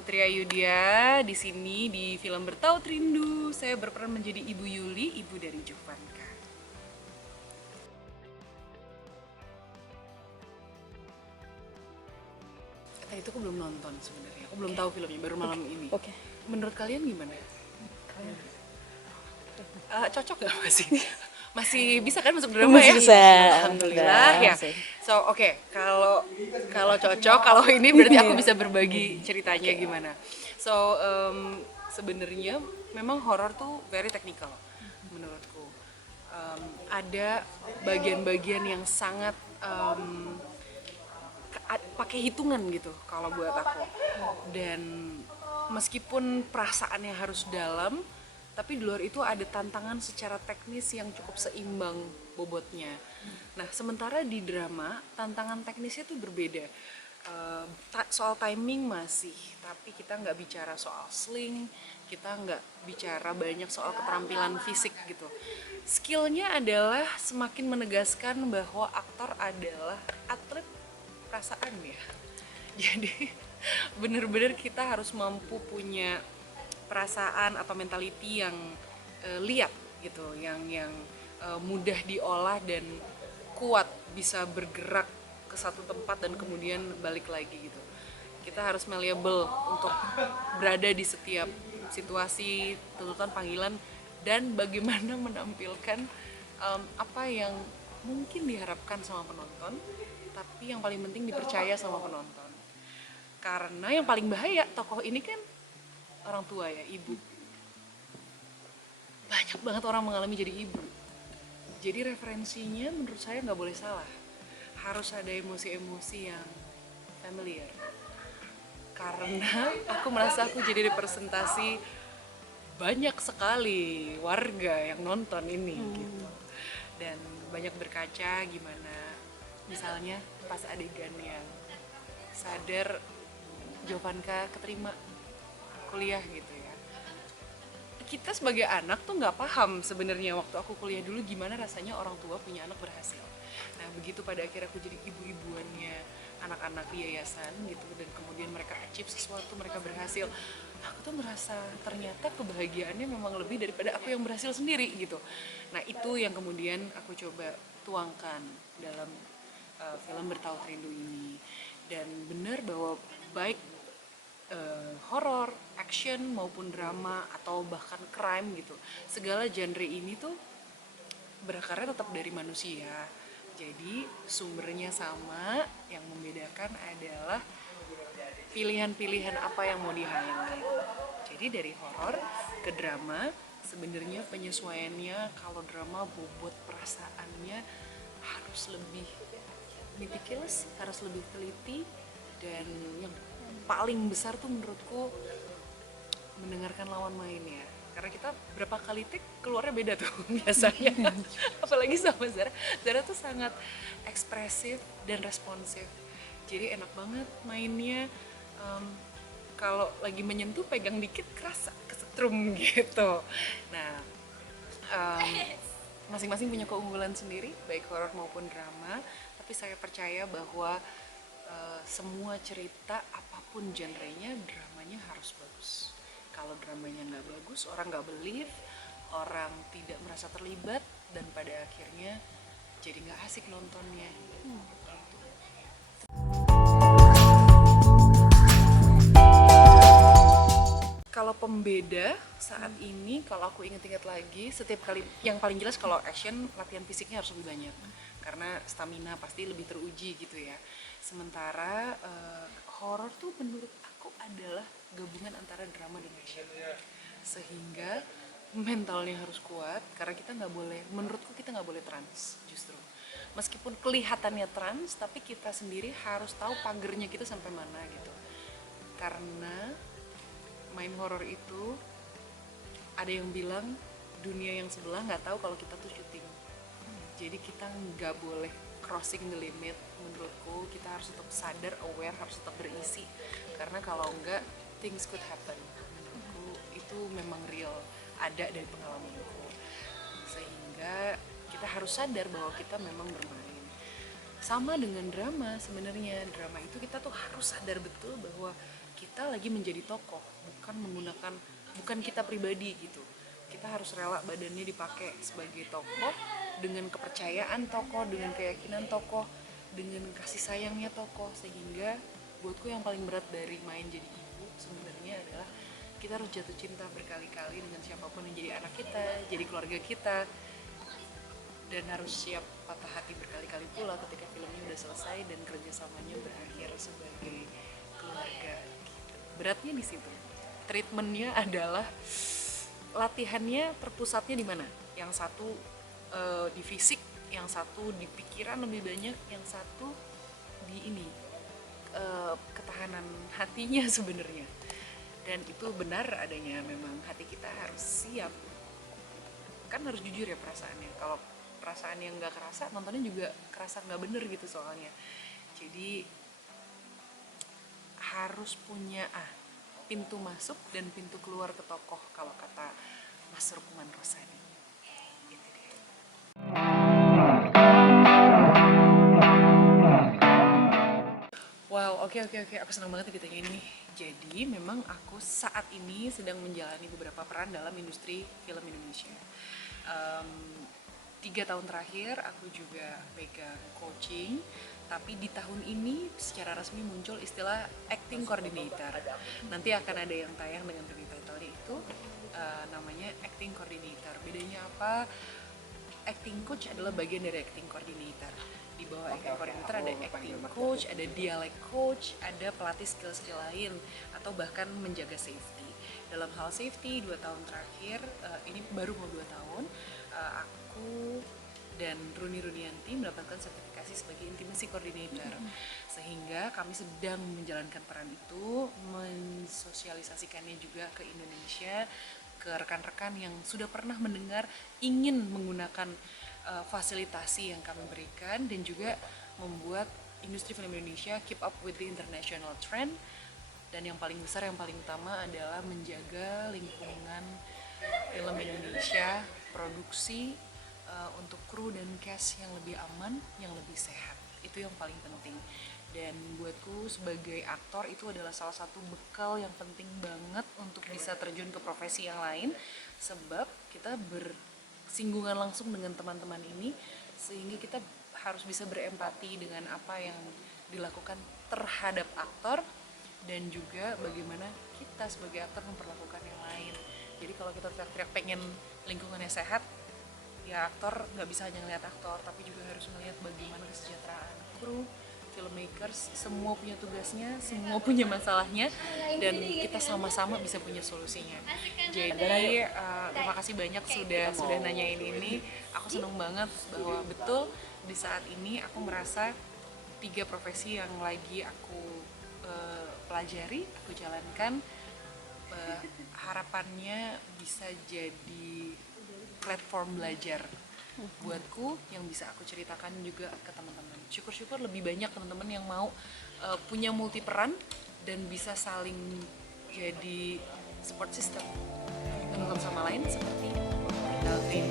Putri Ayudya. Di sini di film Bertaut Rindu, saya berperan menjadi Ibu Yuli, ibu dari Jovanka. Tadi itu aku belum nonton sebenarnya. Aku belum tahu filmnya, baru malam ini. Menurut kalian gimana? Cocok nggak masih? Masih bisa kan masuk drama ya? Bisa. Alhamdulillah ya. So kalau cocok, kalau ini berarti aku bisa berbagi ceritanya gimana. So sebenarnya memang horor tuh very technical menurutku. Ada bagian-bagian yang sangat pakai hitungan gitu kalau buat aku. Dan meskipun perasaannya harus dalam, tapi di luar itu ada tantangan secara teknis yang cukup seimbang bobotnya. Nah, sementara di drama tantangan teknisnya tuh berbeda. Soal timing masih, tapi kita nggak bicara soal sling, kita nggak bicara banyak soal keterampilan fisik gitu. Skillnya adalah semakin menegaskan bahwa aktor adalah atlet perasaan ya. Jadi bener-bener kita harus mampu punya perasaan atau mentality yang liat gitu, yang mudah diolah dan kuat bisa bergerak ke satu tempat dan kemudian balik lagi gitu. Kita harus malleable untuk berada di setiap situasi, tuntutan, panggilan, dan bagaimana menampilkan apa yang mungkin diharapkan sama penonton, tapi yang paling penting dipercaya sama penonton. Karena yang paling bahaya tokoh ini kan orang tua ya, ibu. Banyak banget orang mengalami jadi ibu. Jadi referensinya menurut saya nggak boleh salah. Harus ada emosi-emosi yang familiar. Karena aku merasa aku jadi representasi banyak sekali warga yang nonton ini gitu. Dan banyak berkaca gimana misalnya pas adegan yang sadar Jovanka keterima kuliah gitu ya. Kita sebagai anak tuh nggak paham sebenarnya waktu aku kuliah dulu gimana rasanya orang tua punya anak berhasil. Nah begitu pada akhirnya aku jadi ibu-ibuannya anak-anak di yayasan gitu, dan kemudian mereka achieve sesuatu, mereka berhasil, aku tuh merasa ternyata kebahagiaannya memang lebih daripada aku yang berhasil sendiri gitu. Nah itu yang kemudian aku coba tuangkan dalam film Bertaut Rindu ini. Dan benar bahwa baik horor, action maupun drama atau bahkan crime gitu, segala genre ini tuh berakarnya tetap dari manusia. Jadi sumbernya sama, yang membedakan adalah pilihan-pilihan apa yang mau di-highlight. Jadi dari horor ke drama sebenarnya penyesuaiannya, kalau drama bobot perasaannya harus lebih meticulous, harus lebih teliti, dan yang paling besar tuh menurutku mendengarkan lawan mainnya. Karena kita berapa kali take keluarnya beda tuh biasanya. Apalagi sama Zara. Zara tuh sangat ekspresif dan responsif. Jadi enak banget mainnya. Kalau lagi menyentuh pegang dikit kerasa kesetrum gitu. Nah, masing-masing punya keunggulan sendiri, baik horor maupun drama. Tapi saya percaya bahwa semua cerita apapun genrenya, dramanya harus bagus. Kalau dramanya nggak bagus, orang nggak believe, orang tidak merasa terlibat, dan pada akhirnya jadi nggak asik nontonnya. Kalau pembeda saat ini, kalau aku inget-inget lagi, setiap kali, yang paling jelas kalau action, latihan fisiknya harus lebih banyak. Karena stamina pasti lebih teruji gitu ya. Sementara horor tuh menurut aku adalah gabungan antara drama dan action. Sehingga mentalnya harus kuat, karena kita nggak boleh, menurutku kita nggak boleh trans justru. Meskipun kelihatannya trans, tapi kita sendiri harus tahu pagernya kita sampai mana gitu. Karena main horor itu ada yang bilang dunia yang sebelah nggak tahu kalau kita tuh syuting. Jadi kita nggak boleh crossing the limit. Menurutku kita harus tetap sadar, aware, harus tetap berisi. Karena kalau enggak, things could happen. Menurutku itu memang real, ada dari pengalamanku. Sehingga kita harus sadar bahwa kita memang bermain. Sama dengan drama sebenarnya, drama itu kita tuh harus sadar betul bahwa kita lagi menjadi tokoh, bukan kita pribadi gitu. Kita harus rela badannya dipakai sebagai tokoh, dengan kepercayaan tokoh, dengan keyakinan tokoh, dengan kasih sayangnya tokoh. Sehingga buatku yang paling berat dari main jadi ibu sebenarnya adalah kita harus jatuh cinta berkali-kali dengan siapapun yang jadi anak kita, jadi keluarga kita, dan harus siap patah hati berkali-kali pula ketika filmnya udah selesai dan kerjasamanya berakhir sebagai keluarga gitu. Beratnya di situ. Treatmentnya adalah latihannya terpusatnya di mana? Yang satu di fisik, yang satu di pikiran lebih banyak, yang satu di ini ketahanan hatinya sebenarnya. Dan itu benar adanya, memang hati kita harus siap. Kan harus jujur ya perasaannya. Kalau perasaan yang nggak kerasa, nontonnya juga kerasa nggak bener gitu soalnya. Jadi harus punya pintu masuk dan pintu keluar ke tokoh kalau kata Mas Rukman Rosadi. Itu dia. Wow, oke. Aku senang banget ditanya ini. Jadi memang aku saat ini sedang menjalani beberapa peran dalam industri film Indonesia. 3 tahun terakhir aku juga pegang coaching, tapi di tahun ini secara resmi muncul istilah acting coordinator. Nanti akan ada yang tayang dengan review title-nya itu namanya acting coordinator. Bedanya apa? Acting coach adalah bagian dari acting coordinator. Di bawah acting coordinator ada acting coach, ada dialect coach, ada pelatih skill-skill lain, atau bahkan menjaga safety. Dalam hal safety 2 tahun terakhir, ini baru mau 2 tahun, aku dan Runi Runianti mendapatkan sertifikasi sebagai intimacy coordinator. Sehingga kami sedang menjalankan peran itu, mensosialisasikannya juga ke Indonesia, ke rekan-rekan yang sudah pernah mendengar ingin menggunakan fasilitasi yang kami berikan, dan juga membuat industri film Indonesia keep up with the international trend. Dan yang paling besar, yang paling utama adalah menjaga lingkungan film Indonesia, produksi untuk kru dan cast yang lebih aman, yang lebih sehat. Itu yang paling penting. Dan buatku sebagai aktor itu adalah salah satu bekal yang penting banget untuk bisa terjun ke profesi yang lain, sebab kita bersinggungan langsung dengan teman-teman ini, sehingga kita harus bisa berempati dengan apa yang dilakukan terhadap aktor, dan juga bagaimana kita sebagai aktor memperlakukan yang lain. Jadi kalau kita teriak-teriak pengen lingkungannya sehat, ya aktor nggak bisa hanya ngeliat aktor, tapi juga harus melihat bagaimana kesejahteraan kru, filmmakers, semua punya tugasnya, semua punya masalahnya, dan kita sama-sama bisa punya solusinya. Jadi terima kasih banyak sudah nanyain ini. Aku seneng banget bahwa betul di saat ini aku merasa 3 profesi yang lagi aku pelajari, aku jalankan, harapannya bisa jadi platform belajar buatku yang bisa aku ceritakan juga ke teman-teman. Syukur-syukur lebih banyak teman-teman yang mau punya multi peran dan bisa saling jadi support system satu sama lain seperti Dalvin.